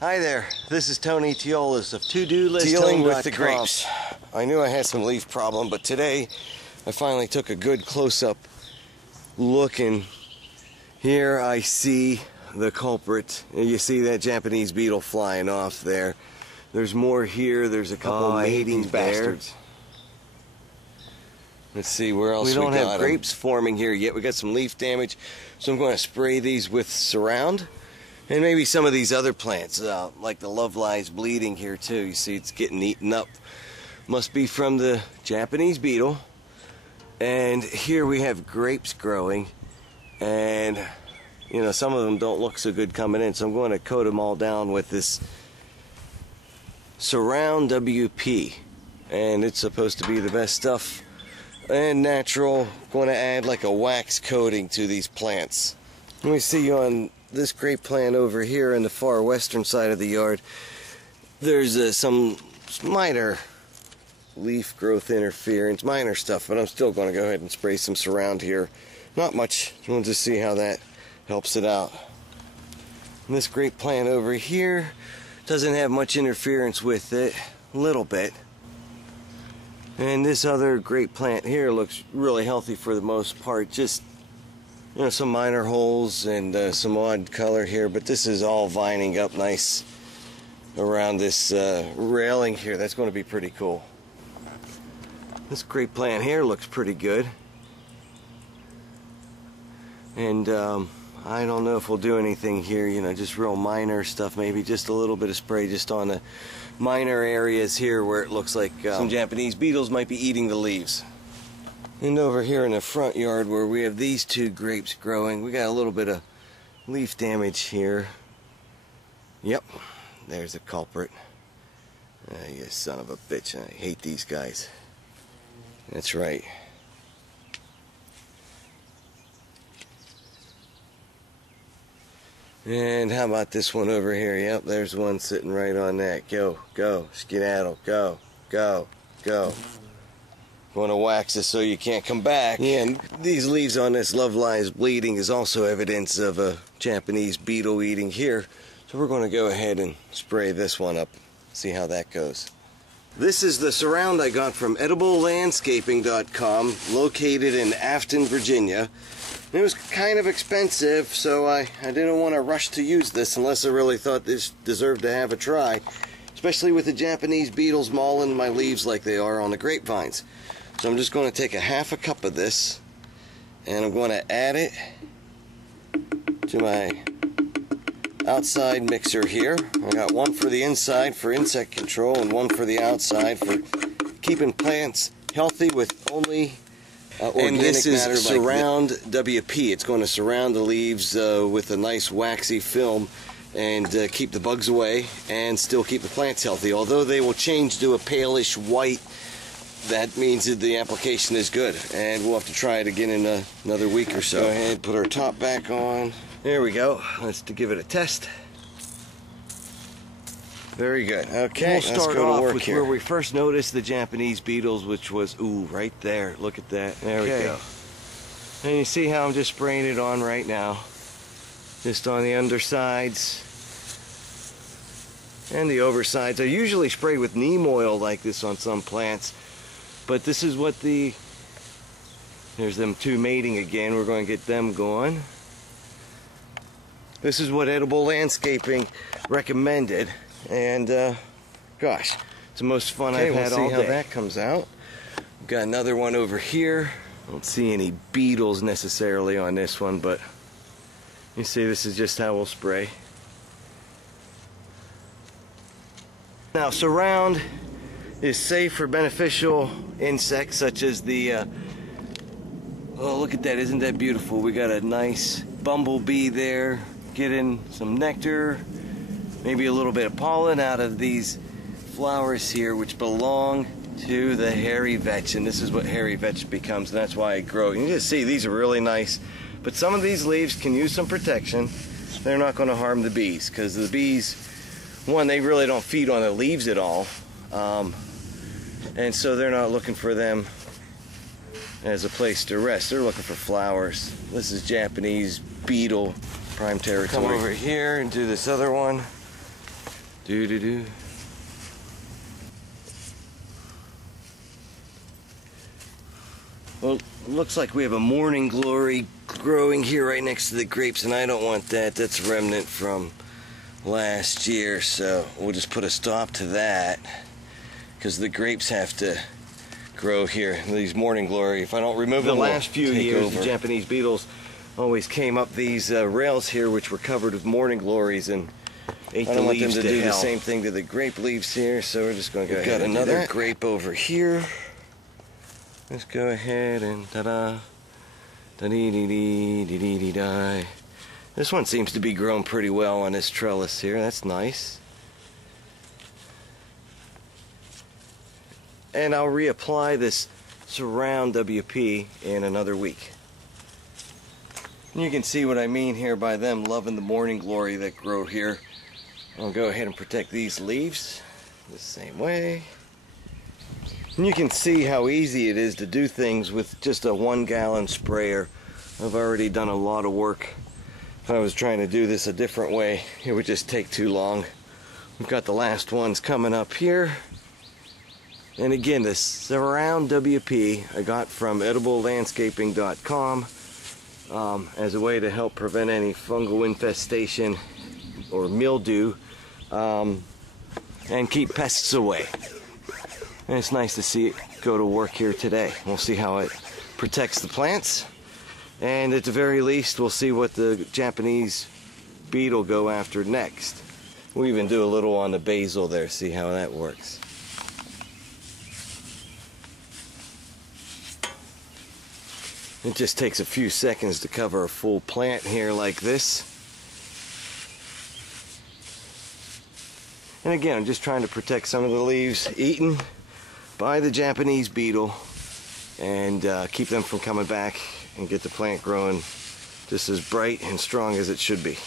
Hi there, this is Tony Teolis of ToDoList. Dealing with the grapes. I knew I had some leaf problem, but today I finally took a good close-up look, and here I see the culprit. You see that Japanese beetle flying off there. There's more here. There's a couple mating bastards. Let's see where else we got. We don't have grapes forming here yet. We got some leaf damage, so I'm going to spray these with Surround. And maybe some of these other plants, like the love lies bleeding here too. You see it's getting eaten up. Must be from the Japanese beetle. And here we have grapes growing. And, you know, some of them don't look so good coming in. So I'm going to coat them all down with this Surround WP. And it's supposed to be the best stuff. And natural. Going to add like a wax coating to these plants. Let me see on this grape plant over here in the far western side of the yard. There's some minor leaf growth interference, minor stuff, but I'm still going to go ahead and spray some Surround here. Not much. We'll just see how that helps it out. And this grape plant over here doesn't have much interference with it, a little bit. And this other grape plant here looks really healthy for the most part. Just, you know, some minor holes and some odd color here, but this is all vining up nice around this railing here. That's going to be pretty cool. This grape plant here looks pretty good. And I don't know if we'll do anything here, you know, just real minor stuff, maybe just a little bit of spray just on the minor areas here where it looks like some Japanese beetles might be eating the leaves. And over here in the front yard where we have these two grapes growing, we got a little bit of leaf damage here. Yep, there's the culprit. You son of a bitch, I hate these guys. That's right. And how about this one over here? Yep, there's one sitting right on that. Go, go, skedaddle, go, go, go. Want to wax it so you can't come back. Yeah, and these leaves on this love lies bleeding is also evidence of a Japanese beetle eating here. So we're going to go ahead and spray this one up, see how that goes. This is the Surround I got from ediblelandscaping.com, located in Afton, Virginia. It was kind of expensive, so I didn't want to rush to use this unless I really thought this deserved to have a try, especially with the Japanese beetles mauling my leaves like they are on the grapevines. So I'm just going to take a half a cup of this, and I'm going to add it to my outside mixer here. I got one for the inside for insect control and one for the outside for keeping plants healthy with only organic matter. And this is Surround WP. It's going to surround the leaves with a nice waxy film and keep the bugs away and still keep the plants healthy. Although they will change to a palish white, that means that the application is good, and we'll have to try it again in another week or so. Go ahead, put our top back on. There we go. Let's give it a test. Very good. Okay, we'll start off with where we first noticed the Japanese beetles, which was, ooh, right there. Look at that. There we go. And you see how I'm just spraying it on right now. Just on the undersides and the oversides. I usually spray with neem oil like this on some plants, but this is what there's them two mating again. We're going to get them going. This is what Edible Landscaping recommended, and gosh, it's the most fun I've had all day. We'll see how that comes out. We've got another one over here. I don't see any beetles necessarily on this one, but you see this is just how we'll spray. Now, Surround is safe for beneficial insects such as the oh, look at that, isn't that beautiful? We got a nice bumblebee there getting some nectar, maybe a little bit of pollen out of these flowers here, which belong to the hairy vetch, and this is what hairy vetch becomes, and that's why it grows. You can just see these are really nice, but some of these leaves can use some protection. They're not going to harm the bees, because the bees, one, they really don't feed on the leaves at all. And so they're not looking for them as a place to rest. They're looking for flowers. This is Japanese beetle prime territory. Come over here and do this other one. Do-do-do. Well, looks like we have a morning glory growing here right next to the grapes, and I don't want that. That's remnant from last year, so we'll just put a stop to that because the grapes have to grow here. These morning glory, if I don't remove them, the last few years the Japanese beetles always came up these rails here, which were covered with morning glories, and ate the leaves to do the same thing to the grape leaves here. So we're just going to go ahead and another grape over here. Let's go ahead and ta-da, da-dee-dee-dee-dee-dee-dee-die. This one seems to be growing pretty well on this trellis here. That's nice. And I'll reapply this Surround WP in another week. And you can see what I mean here by them loving the morning glory that grow here. I'll go ahead and protect these leaves the same way. And you can see how easy it is to do things with just a 1-gallon sprayer. I've already done a lot of work. If I was trying to do this a different way, it would just take too long. We've got the last ones coming up here. And again, this Surround WP I got from ediblelandscaping.com as a way to help prevent any fungal infestation or mildew and keep pests away. And it's nice to see it go to work here today. We'll see how it protects the plants. And at the very least, we'll see what the Japanese beetle go after next. We'll even do a little on the basil there, see how that works. It just takes a few seconds to cover a full plant here like this. And again, I'm just trying to protect some of the leaves eaten by the Japanese beetle and keep them from coming back and get the plant growing just as bright and strong as it should be.